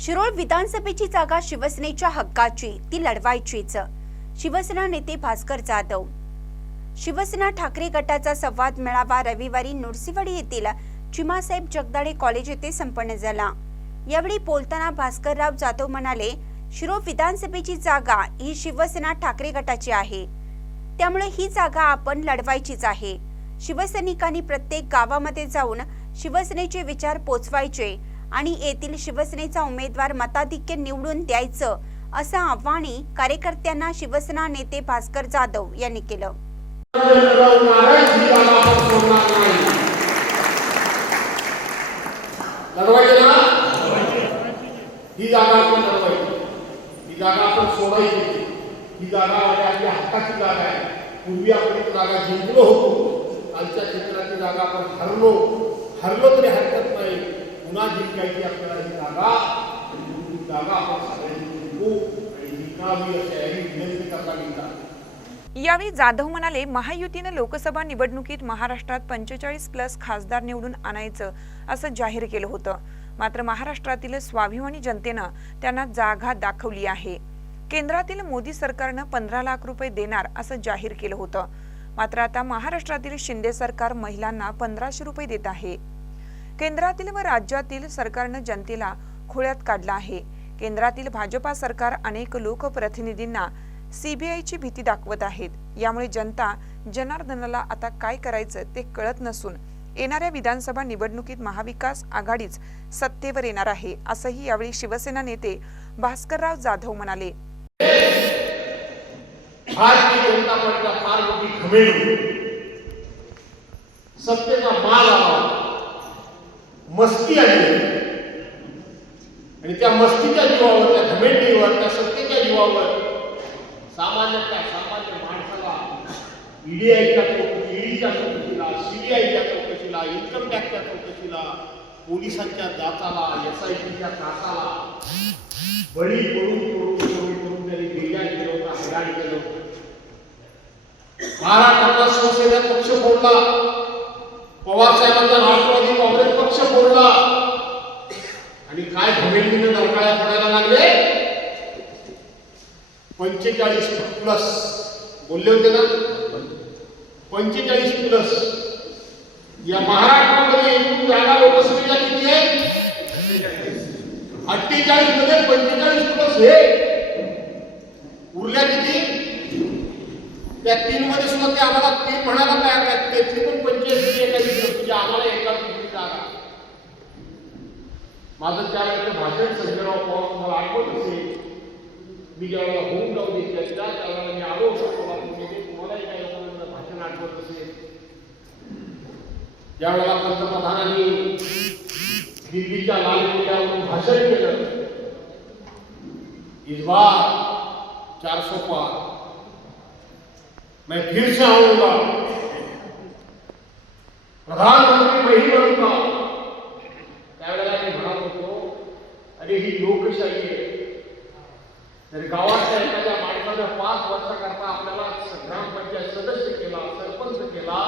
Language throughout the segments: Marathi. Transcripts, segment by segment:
शिरोळ विधानसभेची जागा शिवसेनेच्या हक्काची ती लढवायचीच. शिवसेना नेते भास्कर जाधव. शिवसेना ठाकरे गटाचा संवाद मेळावा रविवारी नृसिंहवाडी येथील चिमासाहेब जगदाळे कॉलेज येथे संपन्न झाला. यावेळी बोलताना भास्करराव जाधव म्हणाले शिरोळ विधानसभेची जागा ही शिवसेना ठाकरे गटाची आहे. त्यामुळे ही जागा आपण लढवायचीच आहे. शिवसैनिकांनी प्रत्येक गावामध्ये जाऊन शिवसेनेचे विचार पोचवायचे. आणि येथील शिवसेनेचा उमेदवार मताधिक्य निवडून द्यायचं असं आव्हानही कार्यकर्त्यांना शिवसेना नेते भास्कर जाधव यांनी केलं. ही जागा आपण लढवायची. ही जागा आपण सोडायची. ही जागा म्हणजे आपली हक्काची जागा आहे. पूर्वी आपण एक जागा जिंकलो होतो. कालच्या क्षेत्राची जागा आपण हरलो. हरलो तरी हरकत नाही. पुन्हा जिंकायची आपल्याला ही जागा ही जागा आपण सगळ्यांनी जिंकू आणि जिंकावी अशी विनंती करता यावेळी जाधव म्हणाले महायुतीनं लोकसभा निवडणुकीत महाराष्ट्रात पंचेचाळीस प्लस खासदार निवडून आणायचं असं जाहीर केलं होतं. मात्र महाराष्ट्रातील स्वाभिमानी जनतेनं त्यांना जागा दाखवली आहे. केंद्रातील मोदी सरकारनं पंधरा लाख रुपये देणार असं जाहीर केलं होतं. मात्र आता महाराष्ट्रातील शिंदे सरकार महिलांना पंधराशे रुपये देत आहे. केंद्रातील व राज्यातील सरकारनं जनतेला खोळ्यात काढला आहे. केंद्रातील भाजपा सरकार अनेक लोकप्रतिनिधींना सीबीआयची भीती दाखवत आहेत. यामुळे जनता जनार्दनाला आता काय करायचं ते कळत नसून येणाऱ्या विधानसभा निवडणुकीत महाविकास आघाडीच सत्तेवर येणार आहे असंही यावेळी शिवसेना नेते भास्करराव जाधव म्हणाले. सत्तेचा माल आला मस्ती आली. आणि त्या मस्तीच्या जीवावर त्या घमेंडीवर त्या सत्तेच्या जीवावर सामान्यतः सामान्य माणसाला ईडीआयच्या चौकशी ईडीच्या चौकशीला सीबीआयच्या चौकशीला इन्कम टॅक्सच्या चौकशीला पोलिसांच्या जाचाला एस आय टीच्या तासाला बळी करून करून करून पडून त्यांनी बेजान केलं होतं हैराण केलं. होतं महाराष्ट्रातला शिवसेना पक्ष फोडला. पवार साहेबांचा राष्ट्रवादी पक्ष फोडला आणि काय घमेंडीने दरकाळ्या पडायला लागले? पंचेचाळीस प्लस बोलले होते ना? पंचेचाळीस प्लस या महाराष्ट्रामध्ये एकूण जागा लोकसभेच्या किती आहे? अठ्ठेचाळीसमध्ये पंचेचाळीस प्लस हे. उरल्या किती? त्या तीन मध्ये सुद्धा ते आम्हाला तीन म्हणायला तयार आहेत. त्यातली पण पंचेचाळीस एका आम्हाला एका माझं त्यावेळेचं भाषण संजयराव पवार आठवत असेल मी ज्यावेळेला होऊन जाऊ देत त्या त्यावेळेला मी आलो होतो तुम्हालाही काही भाषण आठवत असेल ज्यावेळेला पंतप्रधानांनी दिल्लीच्या लाल किल्ल्यावरून भाषण केलं इस चार सौ पार। मैं फिर से आऊँगा। प्रधानमंत्री ही तर गावातल्या एखाद्या माणसानं पाच वर्षाकरता आपल्याला ग्रामपंचायत सदस्य केला सरपंच केला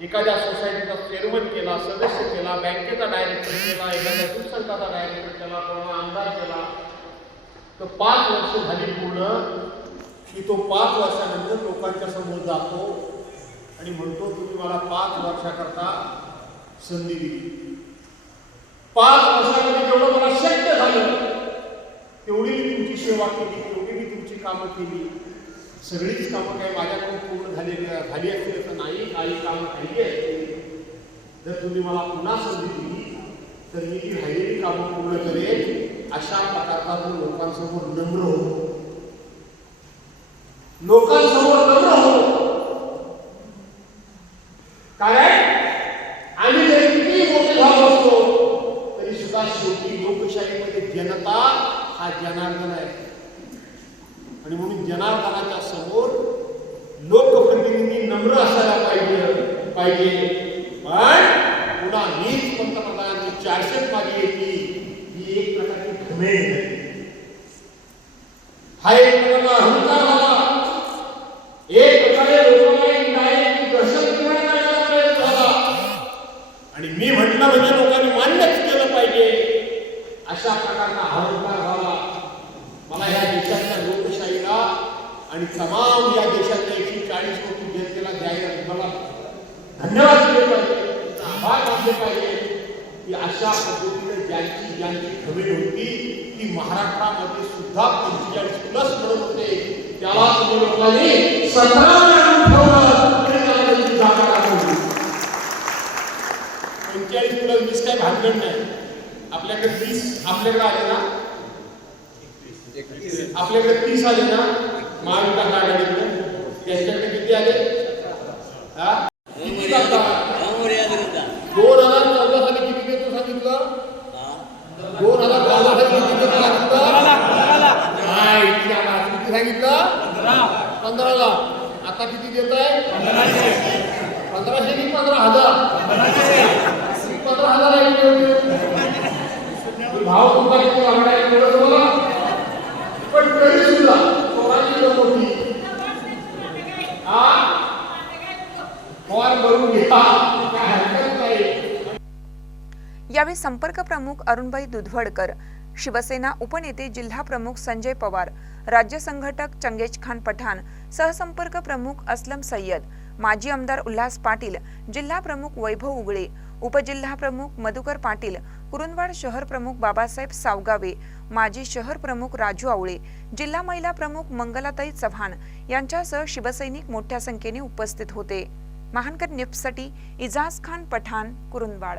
एखाद्या सोसायटीचा चेअरमन केला सदस्य केला बँकेचा डायरेक्टर केला एखाद्या दूध डायरेक्टर केला कोणाला आमदार केला तर पाच वर्ष झाली पूर्ण की तो पाच वर्षानंतर लोकांच्या समोर जातो आणि म्हणतो तुम्ही मला पाच वर्षाकरता संधी दिली. पाच वर्षामध्ये जेवढं मला शक्य झालं तेवढी मी तुमची सेवा केली तेवढी मी तुमची कामं केली. सगळीच कामं काही माझ्याकडून पूर्ण झालेली झाली असतील असं नाही काही कामं राहिली असतील जर तुम्ही मला पुन्हा संधी दिली तर मी ती राहिलेली कामं पूर्ण करेन. अशा प्रकारचा तो लोकांसमोर नम्र होतो लोकांसमोर नम्र होतो कारण आम्ही जरी किती मोठे झालो असतो तरी सुद्धा शेवटी लोकशाहीमध्ये जनता हा जनार्दन आहे आणि म्हणून जनार्दनाच्या समोर लोकप्रतिनिधी नम्र असायला पाहिजे पाहिजे. पण पुन्हा हीच पंतप्रधानांची चारशेच मागे येते ही एक प्रकारची घमेल हा एक प्रकारचा अहंकार झाला. एक प्रकारे लोकांना डायरेक्ट दहशत झाला. आणि मी म्हटलं म्हणजे लोकांनी मान्यच केलं पाहिजे. अशा प्रकारचा प्रकारचा अहंकार झाला मला या देशातल्या लोकशाहीला आणि तमाम या देशातल्या एकशे चाळीस कोटी जनतेला द्यायला तुम्हाला धन्यवाद दिले पाहिजे. आभार मानले पाहिजे की अशा पद्धतीने ज्यांची ज्यांची खबरी होती ती महाराष्ट्रामध्ये सुद्धा पंचेचाळीस प्लस मिळत होते. त्याला तुम्ही लोकांनी सतरा पंचेचाळीस प्लस वीस काय भानगड नाही. आपल्याकडे वीस आपल्याकडे आले ना? आपल्याकडे तीस आले ना? महाविकास आघाडीकडे त्यांच्याकडे किती आले? हा? किती? दोन हजार चौदा साली किती देतो सांगितलं? दोन हजार चौदा साली किती देतो सांगितलं? नाही. किती सांगितलं? पंधरा लाख. आता किती देत आहे पंधराशे की पंधरा हजार? पंधरा हजार आहे की भाव तुमचा किती वाढला आहे कळलं तुम्हाला पण तरी सुद्धा स्वतःची लोक मोठी हा फॉर्म भरून घ्या काय हरकत नाही यावेळी संपर्क प्रमुख अरुणभाई दुधवडकर शिवसेना उपनेते जिल्हा प्रमुख संजय पवार राज्य संघटक चंगेज खान पठाण सहसंपर्क प्रमुख असलम सय्यद माजी आमदार उल्हास पाटील जिल्हा प्रमुख वैभव उगळे उपजिल्हा प्रमुख मधुकर पाटील कुरुंदवाड शहर प्रमुख बाबासाहेब सावगावे माजी शहर प्रमुख राजू आवळे जिल्हा महिला प्रमुख मंगलाताई चव्हाण यांच्यासह शिवसैनिक मोठ्या संख्येने उपस्थित होते. महानकर निफ्टसाठी इजाज खान पठाण कुरुंदवाड.